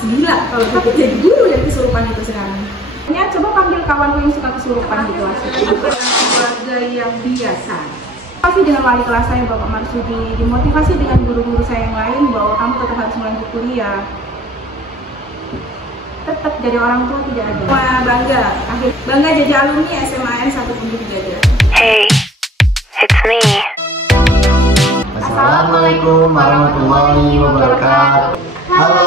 gila kalau gitu jadi guru yang kesurupan itu sekarang. Ya coba panggil kawanku yang suka kesurupan di kelas. Keluarga yang biasa. Motivasi dengan wali kelas saya Bapak Marsudi, dimotivasi dengan guru-guru saya yang lain bahwa kamu tetap harus melanjut kuliah. Tetap jadi orang tua tidak ada. Wah, bangga jadi alumni SMAN 1 Pondok Jajar. Hey, it's me. Assalamualaikum warahmatullahi wabarakatuh. Halo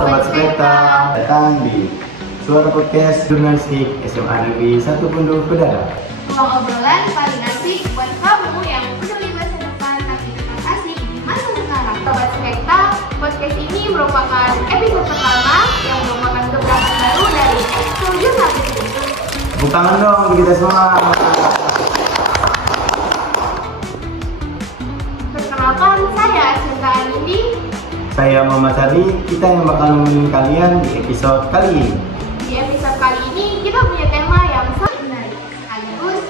Sobat Spekta, datang di Suara Podcast Jurnalistik SMA Negeri 1 Pondok Bedada. Ruang obrolan paling asik buat kamu yang peduli masa depan tapi tetap asik di masa sekarang. Sobat Spekta, podcast ini merupakan episode pertama yang merupakan gebrakan baru dari Ekskul Jurnalistik. Tepuk tangan dong untuk kita semua. Perkenalkan, saya Cinta Anindi. Saya Muhammad Sadi, kita yang bakal nemenin kalian di episode kali ini. Di episode kali ini kita punya tema yang sangat menarik sekaligus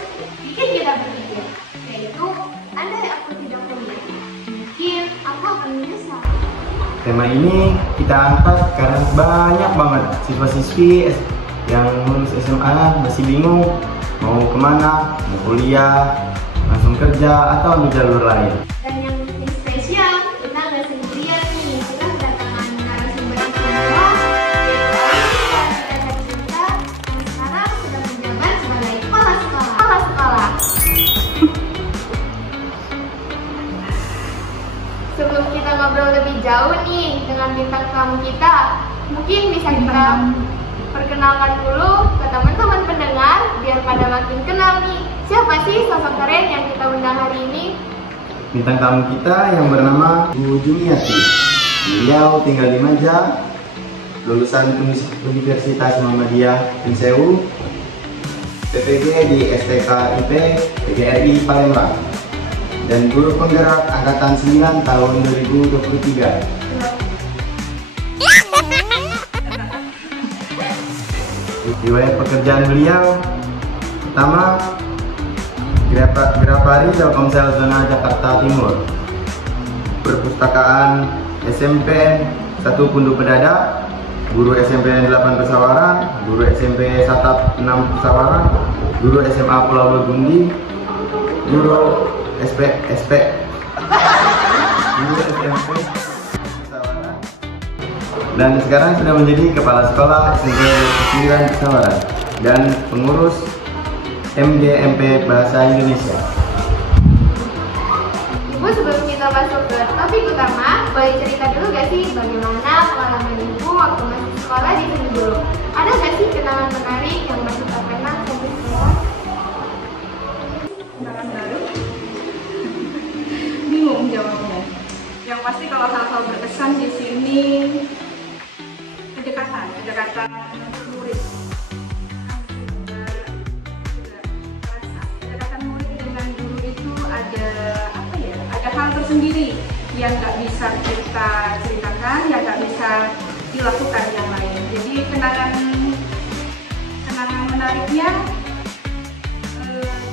bikin kita berpikir, yaitu andai aku tidak kuliah, mungkin aku akan menyesal. Tema ini kita angkat karena banyak banget siswa-siswi yang lulus SMA masih bingung mau kemana, mau kuliah, langsung kerja, atau ambil jalur lain. Dan yang bikin spesial, kita nggak sendirian nih, kita kedatangan narasumber yang kedua, yaitu Alisa dan Cinta, yang sekarang sedang menjabat sebagai kepala sekolah. Sebelum kita ngobrol lebih jauh nih dengan bintang tamu kita, mungkin bisa kita perkenalkan dulu ke teman-teman pendengar biar pada makin kenal nih siapa sih sosok keren yang kita undang hari ini. Bintang tamu kita yang bernama Bu Jumiati. Beliau tinggal di Maja, lulusan Universitas Muhammadiyah Insewu, PPG di STK IP PGRI Palembang, dan guru penggerak angkatan 9 tahun 2023. Riwayat pekerjaan beliau: pertama, Grafari Telkomsel Zona Jakarta Timur, perpustakaan SMP 1 Pondok Bedada, guru SMP 8 Pesawaran, guru SMP Satap 6 Pesawaran, guru SMA Pulau Legundi, guru SMP Pesawaran, dan sekarang sudah menjadi kepala sekolah SMP 9 Pesawaran dan pengurus MGMP Bahasa Indonesia. Ibu, sebelum kita masuk ke topik utama, boleh cerita dulu gak sih bagaimana pengalaman Ibu waktu masih sekolah di sini dulu? Ada gak sih kenangan menarik yang masih tak pernah sampai sekarang? Kenangan baru? Bingung jawabnya. Yang pasti kalau hal-hal berkesan di sini kedekatan murid. Kedekatan murid dengan guru itu ada hal tersendiri yang nggak bisa kita ceritakan, yang nggak bisa dilakukan yang lain. Jadi kenangan menariknya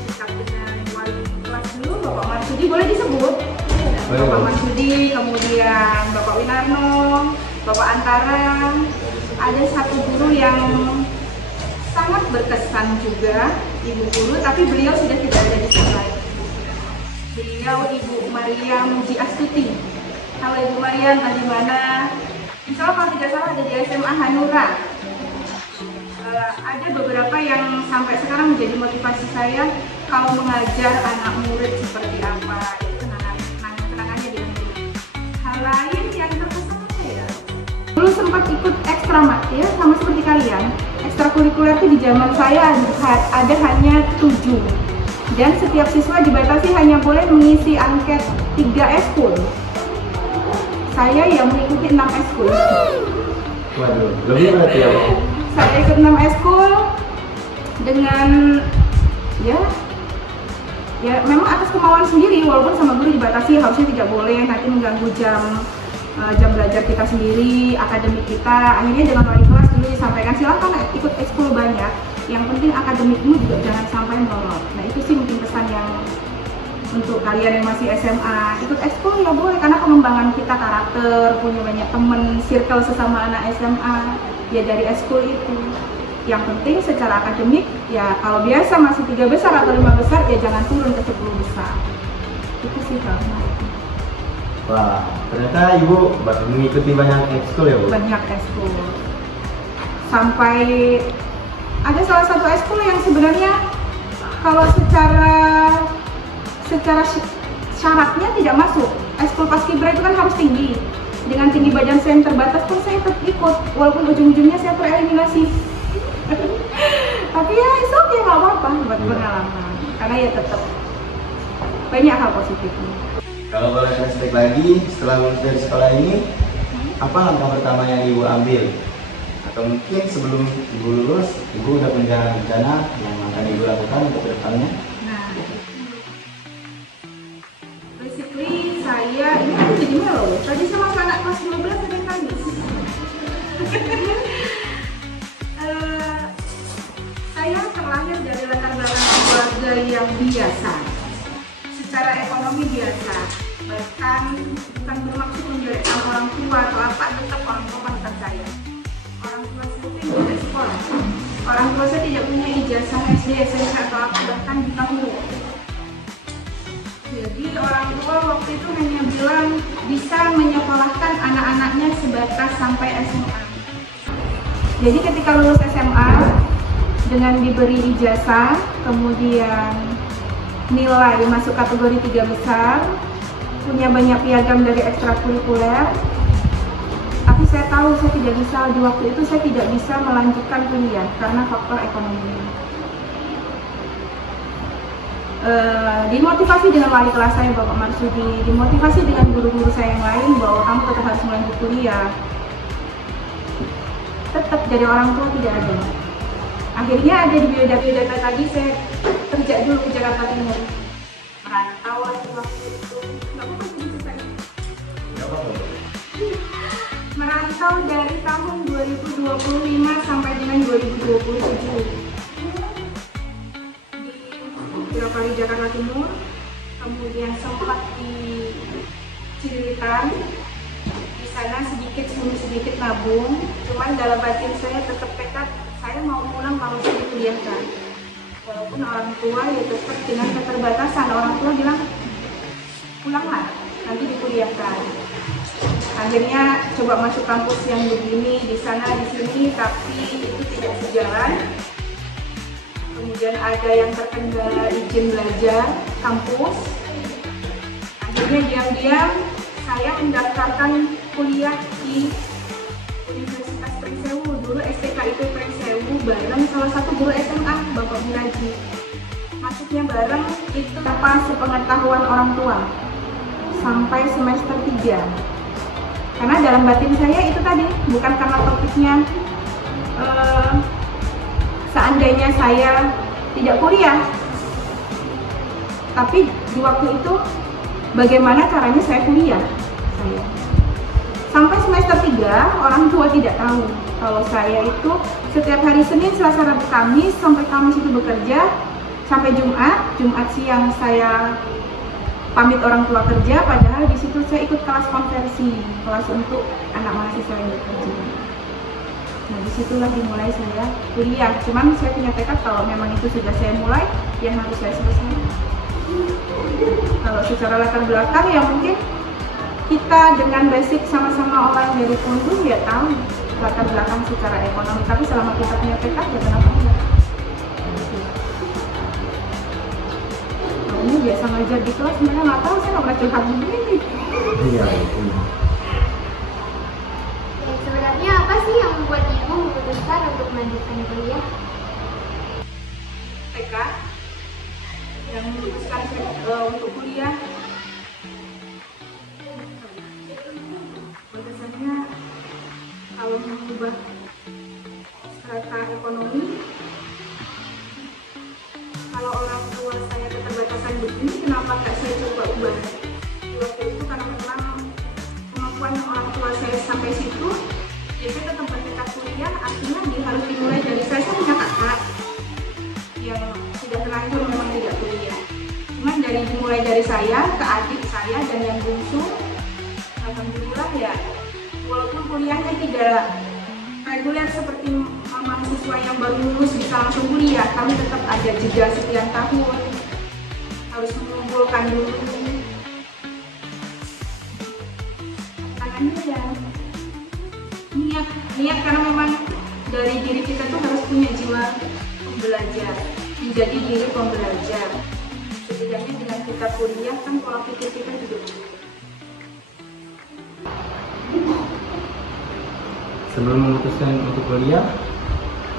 dekat dengan wali kelas dulu, Bapak Marsudi, boleh disebut? Bapak Marsudi, kemudian Bapak Winarno, Bapak Antara. Ada satu guru yang sangat berkesan juga, ibu guru, tapi beliau sudah tidak ada di sekolah. Beliau Ibu Mariam Ji Astuti. Halo Ibu Mariam, di mana? Insya Allah kalau tidak salah ada di SMA Hanura. Ada beberapa yang sampai sekarang menjadi motivasi saya kalau mengajar anak murid seperti apa. Kenangannya dengan guru. Hal lain yang terkesan apa ya? Dulu sempat ikut ekstramat ya, sama seperti kalian. Ekstrakurikuler itu di zaman saya ada hanya 7. Dan setiap siswa dibatasi hanya boleh mengisi angket 3 eskul. Saya yang mengikuti 6 eskul. Waduh, lebih berarti ya? Saya ikut 6 eskul dengan ya memang atas kemauan sendiri, walaupun sama guru dibatasi harusnya tidak boleh, nanti mengganggu jam belajar kita sendiri, akademik kita. Akhirnya dengan wali kelas dulu disampaikan silahkan ikut ekskul banyak, yang penting akademikmu juga jangan sampai molor. Nah itu sih mungkin pesan yang Untuk kalian yang masih SMA, ikut ekskul ya boleh, karena pengembangan kita karakter, punya banyak temen, circle sesama anak SMA, ya dari ekskul itu. Yang penting secara akademik, ya kalau biasa masih 3 besar atau 5 besar, ya jangan turun ke 10 besar. Itu sih kalau. Wah, ternyata Ibu mengikuti banyak ekskul ya Bu? Banyak ekskul. Sampai ada salah satu ekskul yang sebenarnya kalau secara syaratnya tidak masuk. Ekskul paskibra itu kan harus tinggi. Dengan tinggi badan saya yang terbatas pun saya tetap ikut, walaupun ujung-ujungnya saya tereliminasi. Tapi ya itu oke, nggak apa-apa buat pengalaman. Karena ya tetap banyak hal positifnya. Kalau boleh flashback lagi, setelah lulus dari sekolah ini, apa langkah pertama yang Ibu ambil? Atau mungkin sebelum Ibu lulus, Ibu udah punya rencana yang akan Ibu lakukan untuk kedepannya? Nah, basically saya ini kan jadi melo. Tadi sama anak kelas 12 ada yang nangis. Saya terlahir dari latar belakang keluarga yang biasa, secara ekonomi biasa. Bahkan bukan bermaksud menjelekkan orang tua atau apa, tetap orang tua panutan saya. Orang tua saya tidak sekolah. Orang tua saya tidak punya ijazah SD, SMP atau apa, bahkan di tahun. Jadi orang tua waktu itu hanya bilang bisa menyekolahkan anak-anaknya sebatas sampai SMA. Jadi ketika lulus SMA dengan diberi ijazah, kemudian nilai masuk kategori 3 besar, punya banyak piagam dari ekstrakurikuler, tapi saya tahu saya tidak bisa, di waktu itu saya tidak bisa melanjutkan kuliah karena faktor ekonomi. Dimotivasi dengan wali kelas saya Bapak Marsudi, dimotivasi dengan guru-guru saya yang lain bahwa kamu tetap harus melanjut kuliah. Tetap dari orang tua tidak ada. Akhirnya ada di biodata tadi saya kerja dulu ke Jakarta Timur, merantau waktu itu. Nggak apa-apa sih ceritanya. Merantau dari tahun 2025 sampai dengan 2027. Beberapa kali Jakarta Timur, kemudian sempat di Cililitan. Di sana sedikit nabung, cuman dalam batin saya tetap tekad saya mau pulang kalau saya dikuliahkan. Walaupun orang tua ya tetap dengan keterbatasan, orang tua bilang pulanglah, nanti dikuliahkan. Akhirnya coba masuk kampus yang begini, di sana di sini, tapi itu tidak sejalan. Kemudian ada yang terkendala izin belajar kampus. Akhirnya diam-diam saya mendaftarkan kuliah di Universitas Pringsewu, dulu STKIP Pringsewu, bareng salah satu guru SMA, Bapak Miraji. Masuknya bareng itu tanpa sepengetahuan orang tua sampai semester 3. Karena dalam batin saya itu tadi, bukan karena topiknya seandainya saya tidak kuliah, tapi di waktu itu bagaimana caranya saya kuliah. Sampai semester 3 orang tua tidak tahu kalau saya itu setiap hari Senin, Selasa, Rabu, Kamis, sampai Kamis itu bekerja, sampai Jumat siang saya pamit orang tua kerja, padahal di situ saya ikut kelas konversi, kelas untuk anak mahasiswa yang bekerja. Nah disitulah dimulai saya kuliah. Cuman saya punya tekad kalau memang itu sudah saya mulai, ya harus saya selesai. Kalau secara latar belakang ya mungkin kita dengan basic sama-sama orang dari Pondok ya tahu latar belakang secara ekonomi, tapi selama kita punya tekad ya kenapa enggak? Ini biasa ngajar di kelas, sebenarnya nggak tahu, saya nggak pernah curhat begini. Iya. Sebenarnya apa sih yang membuat ibu memutuskan untuk melanjutkan kuliah? Tekad yang memutuskan saya untuk kuliah. Biasanya kalau mengubah strata ekonomi, kalau orang tua saya keterbatasan begini, kenapa nggak saya coba ubah? Di waktu itu karena memang kemampuan orang tua saya sampai situ, ya saya tetap bertekad kuliah. Artinya harus dimulai dari saya punya kakak yang sudah terlanjur memang tidak kuliah. Cuman dari dimulai dari saya ke adik saya dan yang bungsu, alhamdulillah ya, walaupun kuliahnya tidak reguler seperti mahasiswa yang baru lulus bisa langsung kuliah, kami tetap ada jeda sekian tahun, harus mengumpulkan dulu. Tangannya ya niat karena memang dari diri kita tuh harus punya jiwa pembelajar, menjadi diri pembelajar. Setidaknya dengan kita kuliah kan pola pikir kita juga. Sebelum memutuskan untuk kuliah,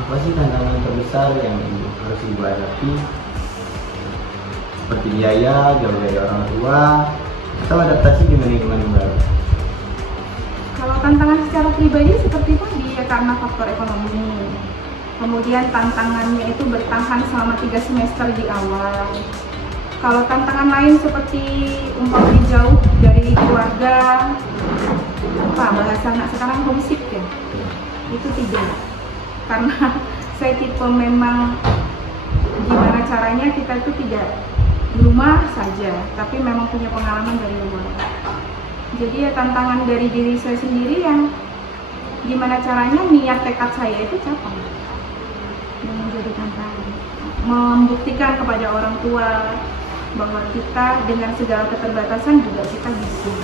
apa sih tantangan terbesar yang harus Ibu hadapi? Seperti biaya, jauh dari orang tua, atau adaptasi di lingkungan baru? Kalau tantangan secara pribadi seperti tadi ya karena faktor ekonomi. Kemudian tantangannya itu bertahan selama 3 semester di awal. Kalau tantangan lain seperti umpamanya jauh dari keluarga, apa bahasa anak sekarang homesick ya, itu tidak. Karena saya tipe memang gimana caranya kita itu tidak di rumah saja, tapi memang punya pengalaman dari luar. Jadi ya tantangan dari diri saya sendiri yang gimana caranya niat tekad saya itu capai. Yang menjadi tantangan, membuktikan kepada orang tua bahwa kita dengan segala keterbatasan juga kita bisa,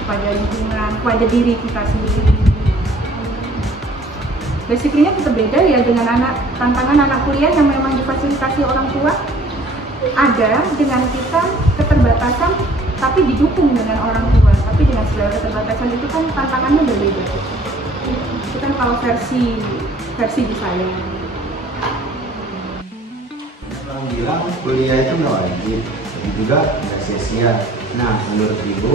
kepada lingkungan, kepada diri kita sendiri. Basically-nya kita beda ya dengan tantangan anak kuliah yang memang difasilitasi orang tua. Ada dengan kita keterbatasan tapi didukung dengan orang tua, tapi dengan segala keterbatasan itu kan tantangannya berbeda. Itu kan kalau versi di saya. Orang bilang kuliah itu nggak wajib, tapi juga nggak sia-sia. Nah, menurut Ibu,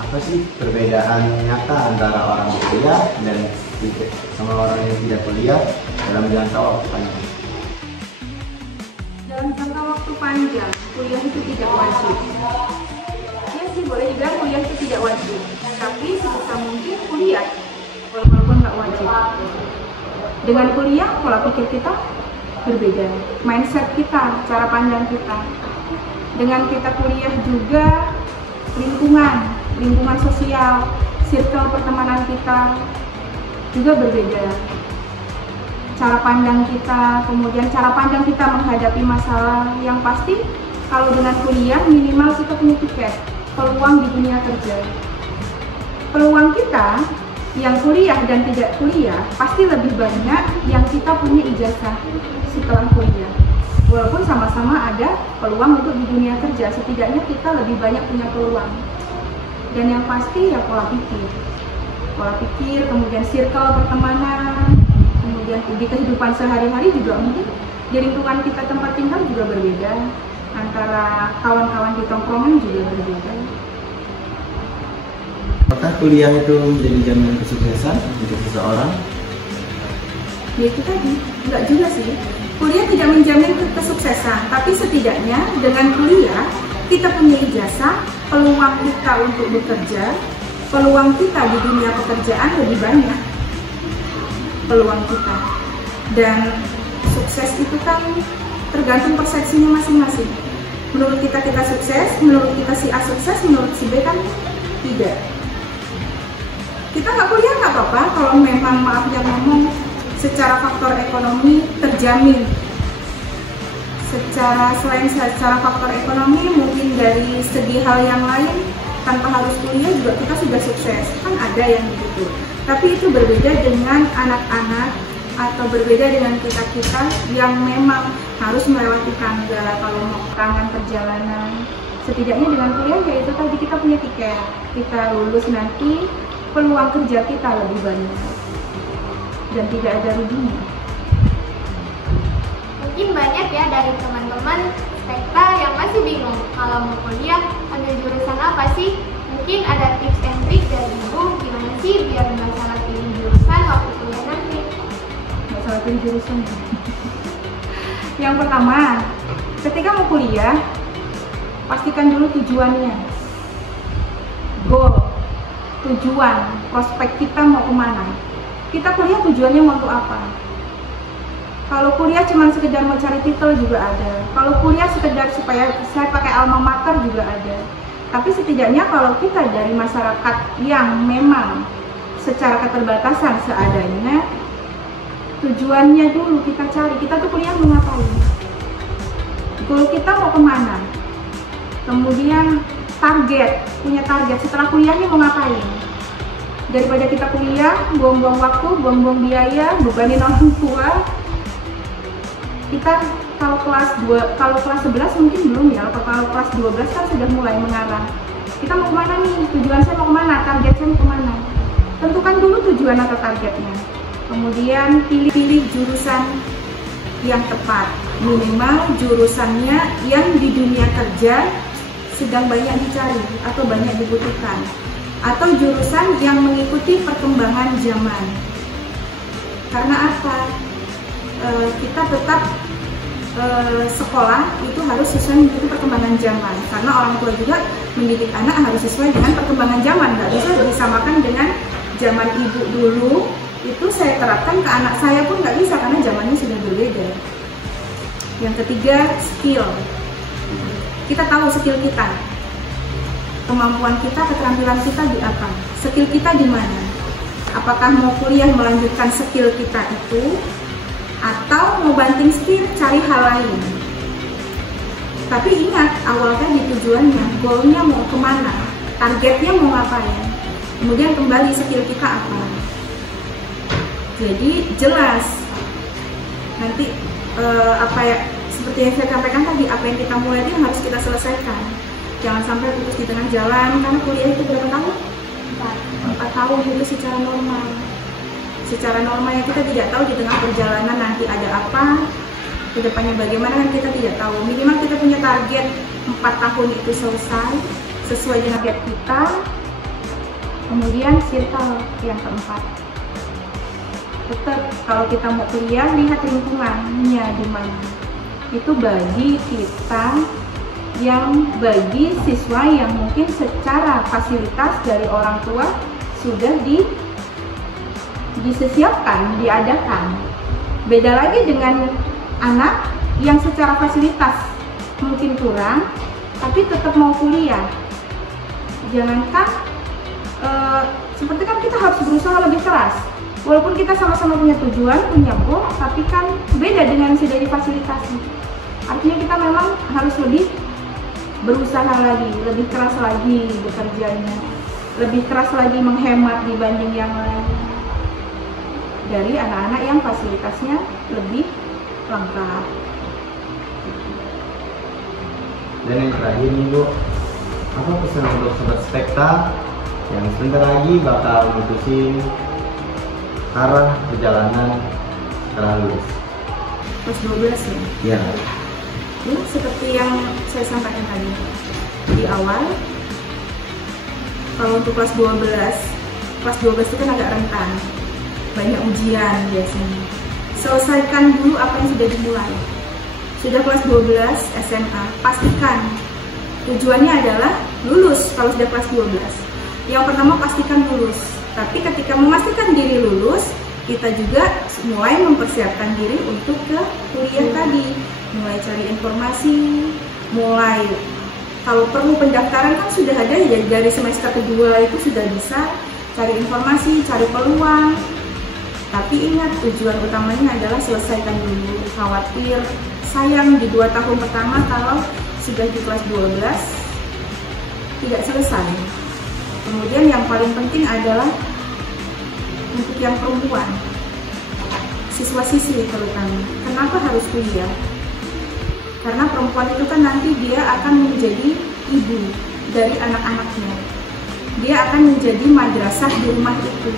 apa sih perbedaan nyata antara orang kuliah dan sama orang yang tidak kuliah dalam jangka waktu panjang? Dalam jangka waktu panjang, kuliah itu tidak wajib. Ya sih, boleh dibilang kuliah itu tidak wajib, tapi sebisa mungkin kuliah, walaupun nggak wajib. Dengan kuliah, pola pikir kita berbeda, mindset kita, cara pandang kita. Dengan kita kuliah juga lingkungan sosial, circle pertemanan kita juga berbeda. Cara pandang kita, kemudian cara pandang kita menghadapi masalah. Yang pasti kalau dengan kuliah minimal kita punya tiket peluang di dunia kerja. Peluang kita yang kuliah dan tidak kuliah pasti lebih banyak yang kita punya ijazah setelah kuliah. Walaupun sama-sama ada peluang untuk di dunia kerja, setidaknya kita lebih banyak punya peluang. Dan yang pasti ya pola pikir, kemudian circle pertemanan, kemudian di kehidupan sehari-hari juga mungkin di lingkungan kita tempat tinggal juga berbeda, antara kawan-kawan di tongkrongan juga berbeda. Apakah kuliah itu menjadi jaminan kesuksesan untuk seseorang? Ya itu tadi, enggak juga sih. Kuliah tidak menjamin kesuksesan, tapi setidaknya dengan kuliah kita punya ijazah, peluang kita untuk bekerja, peluang kita di dunia pekerjaan lebih banyak. Peluang kita. Dan sukses itu kan tergantung persepsinya masing-masing. Menurut kita sukses, menurut kita si A sukses, menurut si B kan tidak. Kita nggak kuliah nggak apa-apa kalau memang maaf ya ngomong secara faktor ekonomi terjamin. Selain secara faktor ekonomi, mungkin dari segi hal yang lain tanpa harus kuliah juga kita sudah sukses, kan ada yang begitu. Tapi itu berbeda dengan anak-anak atau berbeda dengan kita yang memang harus melewati tangga kalau mau tangan perjalanan. Setidaknya dengan kuliah ya itu tadi kita punya tiket, kita lulus nanti peluang kerja kita lebih banyak dan tidak ada ruginya. Mungkin banyak ya dari teman-teman spekta yang masih bingung kalau mau kuliah ambil jurusan apa sih? Mungkin ada tips and trick dari Ibu gimana sih biar nggak salah pilih jurusan waktu kuliah nanti? Nggak salah pilih jurusan. Yang pertama, ketika mau kuliah, pastikan dulu tujuannya, goal, tujuan, prospek kita mau kemana. Kita kuliah tujuannya mau untuk apa? Kalau kuliah cuma sekedar mau cari titel juga ada. Kalau kuliah sekedar supaya saya pakai alma mater juga ada. Tapi setidaknya kalau kita dari masyarakat yang memang secara keterbatasan seadanya, tujuannya dulu kita cari, kita tuh kuliah mau ngapain, goal kita mau kemana, kemudian punya target setelah kuliahnya mau ngapain. Daripada kita kuliah, buang-buang waktu, buang-buang biaya, bebanin orang tua. Kita kalau kelas 11 mungkin belum ya, kalau kelas 12 kan sudah mulai mengarah. Kita mau kemana nih, tujuan saya mau kemana, target saya mau kemana. Tentukan dulu tujuan atau targetnya. Kemudian pilih jurusan yang tepat, minimal jurusannya yang di dunia kerja sedang banyak dicari atau banyak dibutuhkan, atau jurusan yang mengikuti perkembangan zaman. Karena apa? Kita tetap sekolah itu harus sesuai mengikuti perkembangan zaman, karena orang tua juga mendidik anak harus sesuai dengan perkembangan zaman, nggak bisa disamakan dengan zaman ibu dulu. Itu saya terapkan ke anak saya pun nggak bisa karena zamannya sudah berbeda. Yang ketiga, skill. Kita tahu skill kita, kemampuan kita, keterampilan kita di apa, skill kita di mana. Apakah mau kuliah melanjutkan skill kita itu, atau mau banting setir cari hal lain. Tapi ingat, awal tadi tujuannya, goalnya mau kemana, targetnya mau ngapain, kemudian kembali skill kita apa. Jadi jelas nanti seperti yang saya sampaikan tadi, apa yang kita mulai itu harus kita selesaikan. Jangan sampai putus di tengah jalan, karena kuliah itu berapa tahun? 4 tahun itu secara normal. Secara normalnya kita tidak tahu di tengah perjalanan nanti ada apa, kedepannya bagaimana kan kita tidak tahu. Minimal kita punya target 4 tahun itu selesai sesuai dengan target kita. Kemudian circle yang keempat, tetap kalau kita mau kuliah lihat lingkungannya di mana. Itu bagi kita, bagi siswa yang mungkin secara fasilitas dari orang tua sudah disiapkan, diadakan. Beda lagi dengan anak yang secara fasilitas mungkin kurang, tapi tetap mau kuliah. Jangankan seperti kan kita harus berusaha lebih keras. Walaupun kita sama-sama punya tujuan, punya goal, tapi kan beda dengan sudah difasilitasi. Artinya kita memang harus lebih berusaha lagi, lebih keras lagi bekerjanya, lebih keras lagi menghemat dibanding yang lain. Dari anak-anak yang fasilitasnya lebih lengkap. Dan yang terakhir nih Bu, apa pesan untuk sobat Spekta yang sebentar lagi bakal mutusin arah perjalanan setelah lulus? Kelas 12 ya? Iya. Ini seperti yang saya sampaikan tadi di awal, kalau untuk kelas 12 itu kan agak rentan, banyak ujian biasanya. Selesaikan dulu apa yang sudah dimulai. Sudah kelas 12 SMA, pastikan tujuannya adalah lulus. Kalau sudah kelas 12, yang pertama pastikan lulus. Tapi ketika memastikan diri lulus, kita juga mulai mempersiapkan diri untuk ke kuliah tadi. Mulai cari informasi, mulai kalau perlu pendaftaran kan sudah ada ya, dari semester kedua itu sudah bisa cari informasi, cari peluang. Tapi ingat, tujuan utamanya adalah selesaikan dulu. Khawatir sayang di 2 tahun pertama kalau sudah di kelas 12 tidak selesai. Kemudian yang paling penting adalah untuk yang perempuan, siswa-siswi terutama. Kenapa harus kuliah? Karena perempuan itu kan nanti dia akan menjadi ibu dari anak-anaknya. Dia akan menjadi madrasah di rumah itu.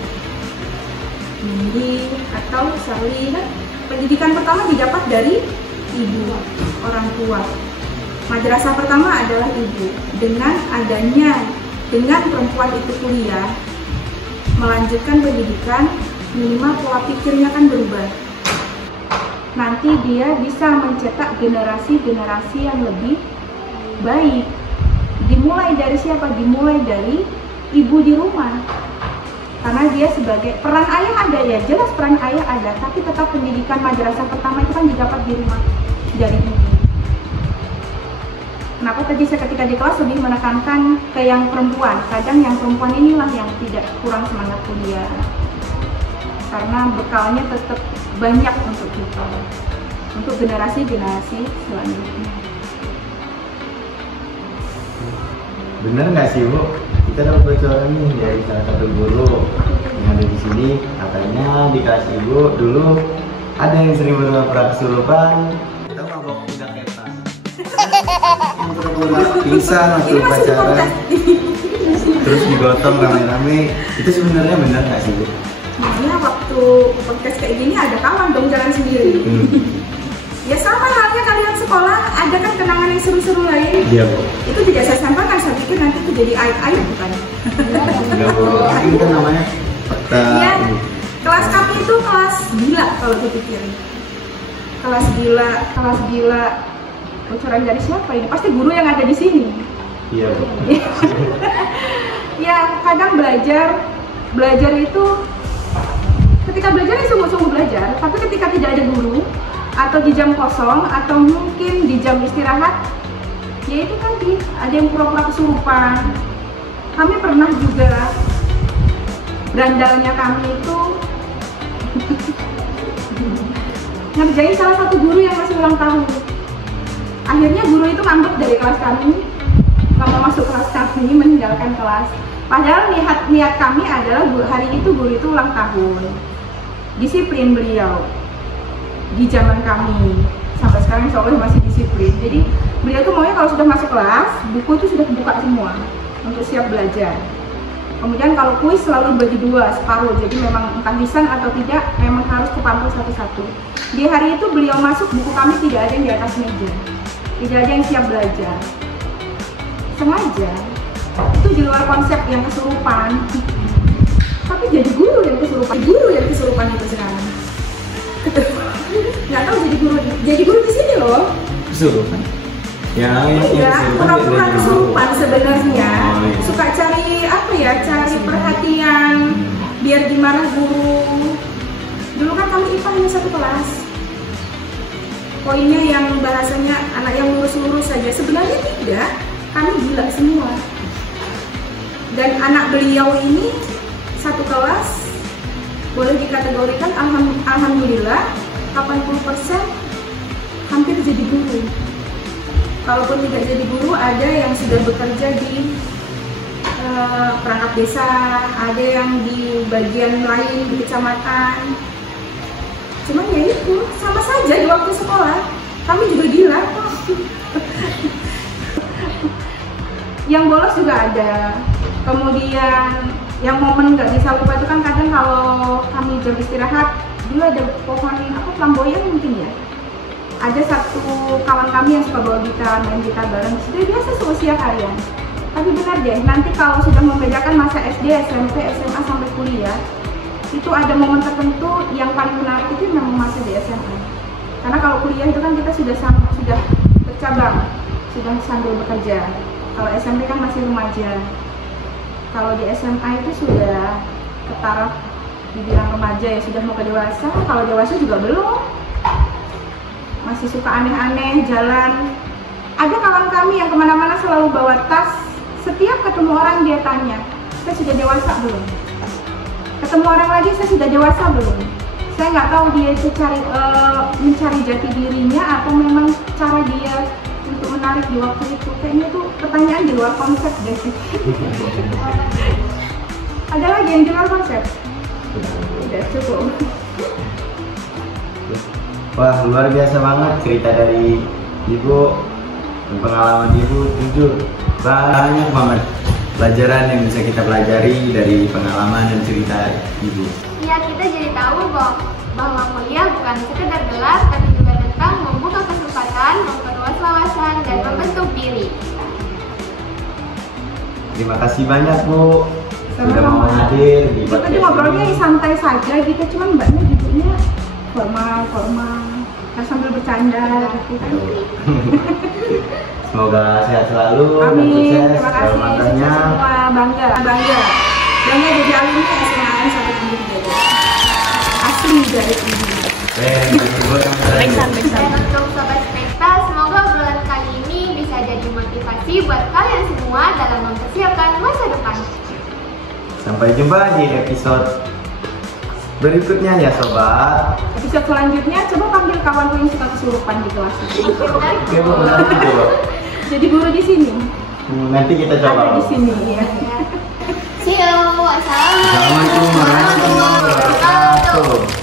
Mindi atau sali, kan pendidikan pertama didapat dari ibu, orang tua. Madrasah pertama adalah ibu. Dengan perempuan itu kuliah, melanjutkan pendidikan, minimal pola pikirnya kan berubah. Nanti dia bisa mencetak generasi-generasi yang lebih baik. Dimulai dari siapa? Dimulai dari ibu di rumah. Karena dia sebagai peran ayah ada ya, jelas peran ayah ada, tapi tetap pendidikan madrasah pertama itu kan didapat di rumah dari ibu. Kenapa tadi saya ketika di kelas lebih menekankan ke yang perempuan, kadang yang perempuan inilah yang tidak kurang semangat kuliah. Karena bekalnya tetap banyak untuk kita, untuk generasi-generasi selanjutnya. Bener nggak sih Bu? Kita dapat bocoran nih dari salah satu guru yang ada di sini. Katanya di kelas Ibu dulu ada yang sering berpura kesurupan. Kita mabok tidak ketas. Yang pura-pura pingsan waktu upacara. Terus digotong rame-rame. Itu sebenarnya benar nggak sih Bu? Nah, waktu podcast kayak gini ada kawan dong jalan sendiri. Ya sama halnya kalian sekolah, ada kan kenangan yang seru-seru lain. Iya Bu. Itu tidak saya sampaikan, saya pikir nanti itu jadi aib-aib bukan? Enggak Bu. Ini kan namanya fakta. Iya. Kelas kami itu kelas gila kalau dipikirin. Kelas gila. Bocoran dari siapa ini? Pasti guru yang ada di sini. Iya Bu. Ya kadang belajar itu ketika belajar ya sungguh-sungguh belajar, tapi ketika tidak ada guru atau di jam kosong atau mungkin di jam istirahat, ya itu tadi ada yang pura-pura kesurupan. Kami pernah juga berandalnya kami itu ngerjain salah satu guru yang masih ulang tahun. Akhirnya guru itu ngambek dari kelas kami, nggak mau masuk kelas kami, meninggalkan kelas. Padahal niat kami adalah hari itu guru itu ulang tahun. Disiplin beliau di zaman kami sampai sekarang insya Allah masih disiplin. Jadi beliau tuh maunya kalau sudah masuk kelas buku itu sudah dibuka semua untuk siap belajar. Kemudian kalau kuis selalu bagi dua, separuh, jadi memang entah lisan atau tidak memang harus kepantau satu-satu. Di hari itu beliau masuk, buku kami tidak ada yang di atas meja, tidak ada yang siap belajar. Sengaja itu di luar konsep yang kesurupan, tapi jadi guru yang kesurupan itu sekarang. Nggak tahu jadi guru di sini loh. Kesurupan? Ya, pura-pura kesurupan sebenarnya. Oh, iya. Suka cari apa ya? Cari perhatian, biar dimarahi guru. Dulu kan kami IPA hanya satu kelas. Poinnya yang bahasanya anak yang lurus-lurus saja. Sebenarnya tidak, kami gila semua. Dan anak beliau ini satu kelas boleh dikategorikan alhamdulillah 80% hampir jadi guru. Kalaupun tidak jadi guru, ada yang sudah bekerja di perangkat desa, ada yang di bagian lain di kecamatan. Cuman ya itu sama saja di waktu sekolah kami juga gila. Yang bolos juga ada. Kemudian yang momen nggak bisa lupa itu kan kadang kalau kami jam istirahat dulu ada pohon apa flamboyan mungkin ya. Ada satu kawan kami yang suka bawa gitar, main gitar bareng. Itu biasa seusia kalian. Tapi benar deh, nanti kalau sudah membedakan masa SD, SMP, SMA sampai kuliah, itu ada momen tertentu yang paling menarik itu memang masa di SMA. Karena kalau kuliah itu kan kita sudah bercabang, sudah sambil bekerja. Kalau SMP kan masih remaja. Kalau di SMA itu sudah ke taraf dibilang remaja ya, sudah mau ke dewasa. Kalau dewasa juga belum. Masih suka aneh-aneh, jalan. Ada kawan kami yang kemana-mana selalu bawa tas. Setiap ketemu orang dia tanya, saya sudah dewasa belum? Ketemu orang lagi, saya sudah dewasa belum? Saya nggak tahu dia itu mencari jati dirinya atau memang cara dia untuk menarik di waktu itu. Kayaknya itu pertanyaan di luar konsep deh. Ada lagi yang di luar konsep? Udah cukup. Wah, luar biasa banget cerita dari Ibu, pengalaman Ibu. Jujur banyak banget pelajaran yang bisa kita pelajari dari pengalaman dan cerita Ibu. Ya, kita jadi tahu bahwa kuliah bukan sekedar gelar, tapi juga tentang membuka kesempatan, memperluas wawasan, dan membentuk diri. Terima kasih banyak Bu sudah mau hadir di Kita tadi ngobrolnya santai saja gitu, cuman mbaknya judulnya formal, kan sambil bercanda gitu. Semoga sehat selalu dan Amin, sukses terima kasih, dalam sukses semua, bangga jadi alumni SMA kesamaan satu tinggi dada. Asli dari tinggi. Dan untuk Sobat Spekta, semoga obrolan kali ini bisa jadi motivasi buat kalian semua dalam mempersiapkan masa depan. Sampai jumpa di episode berikutnya ya sobat. Episode selanjutnya coba panggil kawanku yang suka kesurupan di kelas. Jadi guru di sini. Nanti kita coba. Ada di sini ya. See you. Assalamualaikum Assalamualaikum warahmatullahi wabarakatuh.